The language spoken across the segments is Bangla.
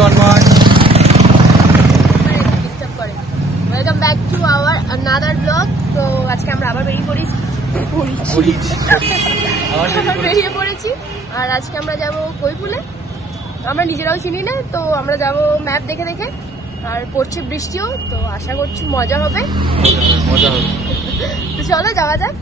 Tanmoy. Welcome back to our another blog. তো আজকে আমরা আবার বেরিয়ে পড়েছি আর আজকে আমরা যাব কৈপুলে। আমরা নিজেরাও চিনি না, তো আমরা যাব ম্যাপ দেখে দেখে। আর পড়ছে বৃষ্টিও, তো আশা করছি মজা হবে। তো চলো যাওয়া যাক।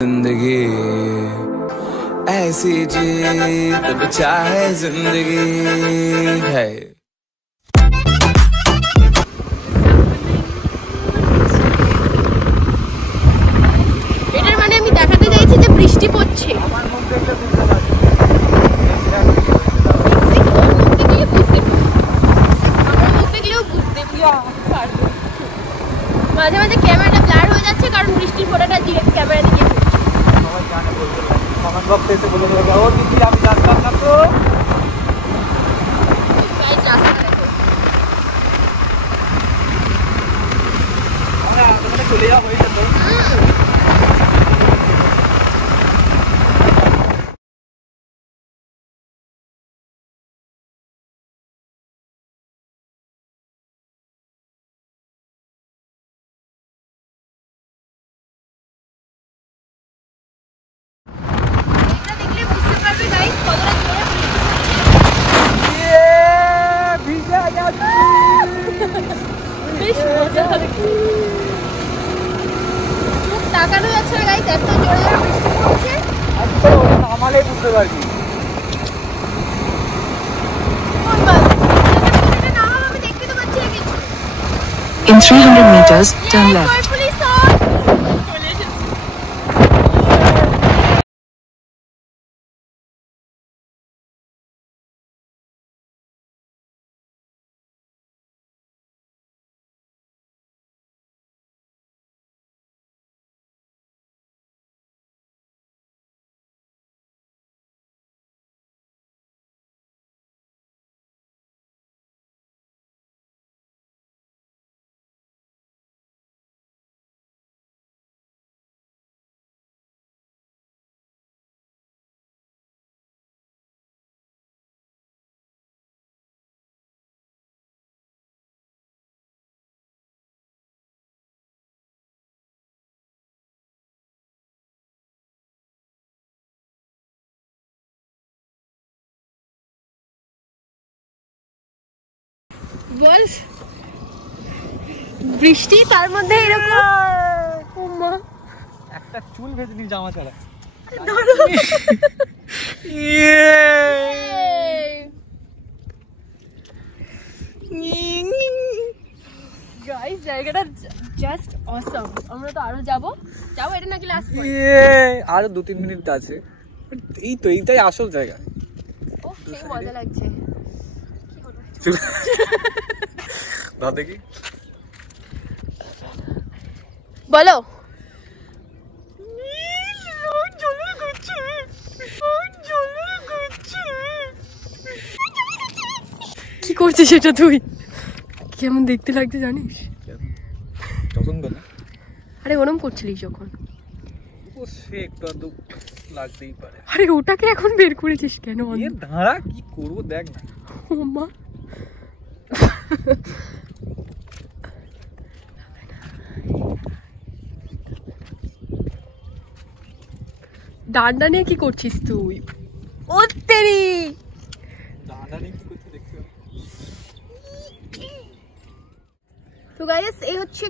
जिंदगी ऐसी जीत चाहे जिंदगी है। এটার মানে আমি দেখাতে চাইছি যে বৃষ্টি পড়ছে। মাঝে মাঝে ক্যামেরাটা ব্লার হয়ে যাচ্ছে কারণ বৃষ্টির ফোঁটাটা ডিরেক্ট ক্যামেরা দিকে চলে যাওয়া হয়ে যেত। বেশ মজা হবে। চোখ তাকানো যাচ্ছে না গাইস, এত জোরে জোরে বৃষ্টি পড়ছে। আচ্ছা নামালেই বুঝতে পারবি। In 300 meters, turn left. বল বৃষ্টি তার মধ্যে এরকম ও মা একটা চুল ভেজে জামা ছাড়া গাইস জায়গাটা জাস্ট অসম। আমরা তো আরো যাবো এটা নাকি লাস্ট পয়েন্ট? আরো 2-3 মিনিট আছে। এই তো এইটাই আসল জায়গা। ও সেই মজা লাগছে। দাও দেখি বলো কি করছিস সেটা তুই? কেমন দেখতে লাগছে জানিস? পছন্দ না? আরে ওরম করছিলিস যখন। ও সে একটু আধটু লাগতেই পারে। আরে ওটাকে এখন বের করেছিস কেন? এ দাঁড়া কি করবো দেখ না। ও মা ডান্ডা নিয়ে কি করছিস তুই? ও তেরি দাঁড়া নেই কি করছে দেখতে হবে। তো গাইস এই হচ্ছে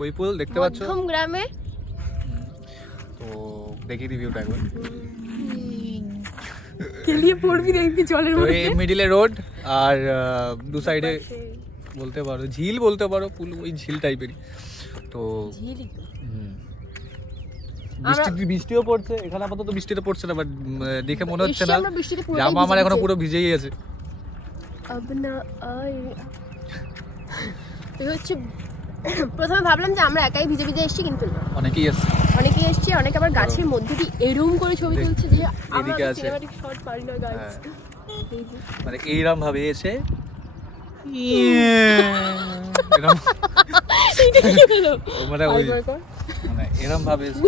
কৈপুল দেখতে পাচ্ছ মধ্যম গ্রামে। তো দেখি রিভিউটা একবার। কেলিয়ে পড়বি দেখবি জলের তো মধ্যে। এই মিডিলে রোড আর দু সাইডে বলতে পারো ঝিল বলতে পারো পুল ওই ঝিল টাইপেরই। তো বৃষ্টিও পড়ছে এখানে আপাতত বৃষ্টিটা পড়ছে না বাট দেখে মনে হচ্ছে না জামা আমার এখনো পুরো ভিজেই আছে। হচ্ছে প্রথমে ভাবলাম যে আমরা একাই ভিজে ভিজে এসেছি কিন্তু না অনেকেই আছে অনেকেই এসেছি অনেকে আবার গাছের মধ্যে দিয়ে এরকম করে ছবি তুলছে যে আমরা এদিকে আছে। সিনেমাটিক শট পারি না গাইস। মানে এইরকম ভাবে এসে এরকম এটা কি হলো? মানে ওই মানে এরকম ভাবে এসে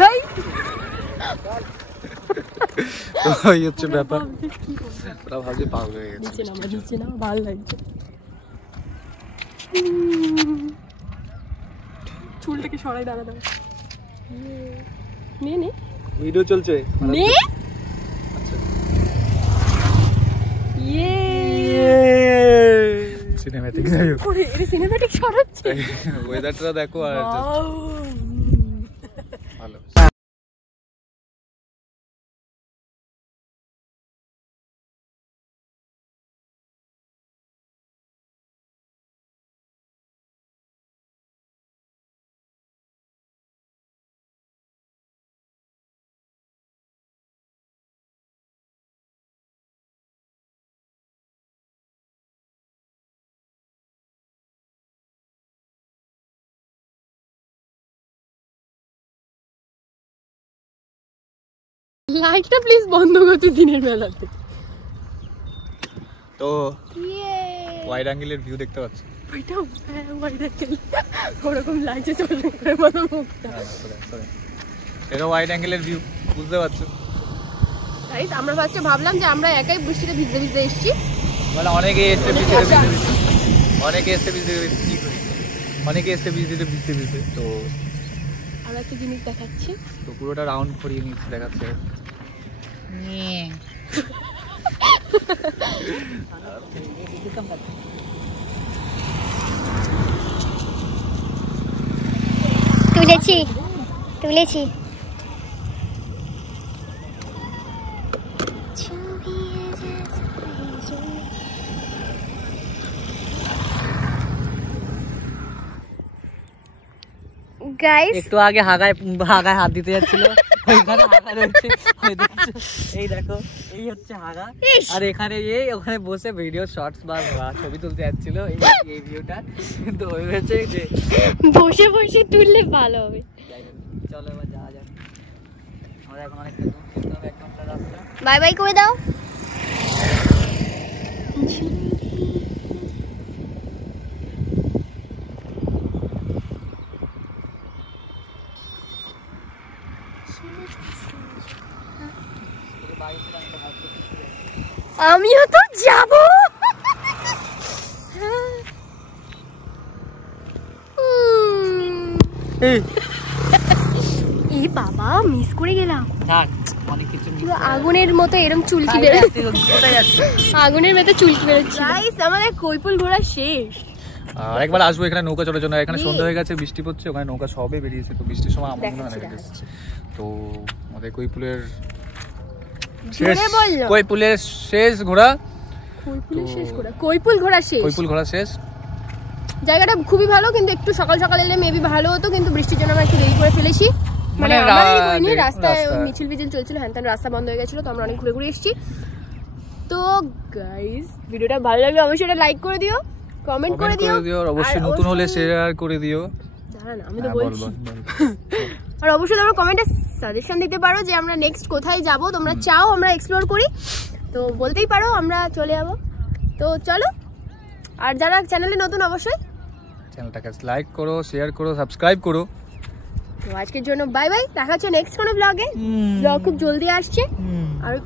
ভাই ওই হচ্ছে ব্যাপার। ওরা ভাবছে পাগল হয়ে গেছে। নিচে না ভালো লাগছে। চুলটাকে সরাই দাঁড়া নে ভিডিও চলছে নে সিনেম্যাটিক যাই হোক সিনেম্যাটিক শট হচ্ছে। ওয়েদারটা দেখো আর ভালো। লাইটটা প্লিজ বন্ধ করতে দিনের বেলাতে। তো ওয়াইড অ্যাঙ্গেলের ভিউ দেখতে পাচ্ছ ওইটাও ওয়াইড অ্যাঙ্গেল ওরকম লাগছে চলবে করে মতো মুখটা। এটা ওয়াইড অ্যাঙ্গেলের ভিউ বুঝতে পারছো। গাইস আমরা ফার্স্টে ভাবলাম যে আমরা একাই বৃষ্টিতে ভিজতে ভিজতে এসেছি মানে অনেকে এসে ভিজতে ভিজতে তো আর একটা জিনিস দেখাচ্ছি। তো পুরোটা রাউন্ড করিয়ে নিচ্ছে দেখাচ্ছে। তুলেছি গাইস একটু আগে হাগায় হাত দিতে যাচ্ছিল ওইখানে হাগা রয়েছে এই দেখো এই হচ্ছে হাগা আর এখানে ওখানে বসে ভিডিও শর্টস বা ছবি তুলতে যাচ্ছিল এই ভিউটা কিন্তু হয়েছে যে বসে বসে তুললে ভালো হবে। চলো এবার যাওয়া যাক। আমরা এখন অনেকটা দূর যেতে হবে 1 ঘন্টা রাস্তা। বাই বাই করে দাও। আমিও তো যাব। এই বাবা মিস করে গেলাম। থাক অনেক কিছু miss পুরো করা আগুনের মতো এরকম চুলকি যাচ্ছে। বেরোচ্ছে, কোথায় যাচ্ছে? আগুনের মতো চুলকি বেরোচ্ছে। গাইস আমাদের কৈপুল ঘোরা শেষ। আর একবার আসবো এখানে নৌকা চড়ার জন্য। এখানে সন্ধ্যা হয়ে গেছে, বৃষ্টি পড়ছে, ওখানে নৌকা সবে বেরিয়েছে, তো বৃষ্টির সময় আমার মনে হয় না দেখাচ্ছি, এসেছে। তো আমাদের কৈপুলের শেষ, জোরে বললো। কৈপুলের শেষ ঘোরা, কৈপুলের শেষ ঘোরা, কৈপুল ঘোরা শেষ। কৈপুল ঘোরা শেষ। জায়গাটা খুবই ভালো, কিন্তু একটু সকাল সকাল এলে মেবি ভালো হতো, কিন্তু বৃষ্টির জন্য আমরা একটু দেরি করে ফেলেছি। মানে মানে আমাদেরই করিনি, রাস্তায় রাস্তা- মিছিল মিছিল চলছিল, হ্যান ত্যান রাস্তা বন্ধ হয়ে গেছিল, তো আমরা অনেক ঘুরে ঘুরে এসেছি। তো গাইস ভিডিওটা ভালো লাগলে অবশ্যই এটা লাইক করে দিও, কমেন্ট করে দিও, আর অবশ্যই নতুন হলে শেয়ার করে দিও। দাঁড়া না, আমি তো হ্যাঁ, বল, বলছি। বল, বল। আর অবশ্যই তোমরা কমেন্টে সাজেশন দিতে পারো যে আমরা নেক্সট কোথায় যাব, তোমরা চাও আমরা এক্সপ্লোর করি, তো বলতেই পারো, আমরা চলে যাব। তো চলো, আর যারা চ্যানেলে নতুন অবশ্যই চ্যানেলটাকে লাইক করো, শেয়ার করো, সাবস্ক্রাইব করো। তো আজকের জন্য বাই বাই, দেখা হচ্ছে নেক্সট কোনো ব্লগে। ব্লগ খুব জলদি আসছে। আর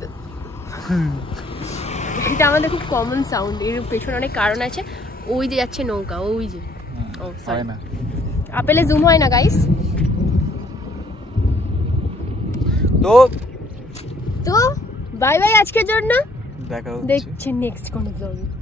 এটা আমাদের খুব কমন সাউন্ড, এর পেছনে অনেক কারণ আছে। ওই যে যাচ্ছে নৌকা, ওই যে, ও সরি, হয় না। আপেলে জুম হয় না গাইস। তো তো বাই বাই আজকের জন্য, দেখা হচ্ছে দেখছি নেক্সট কোনো ব্লগে।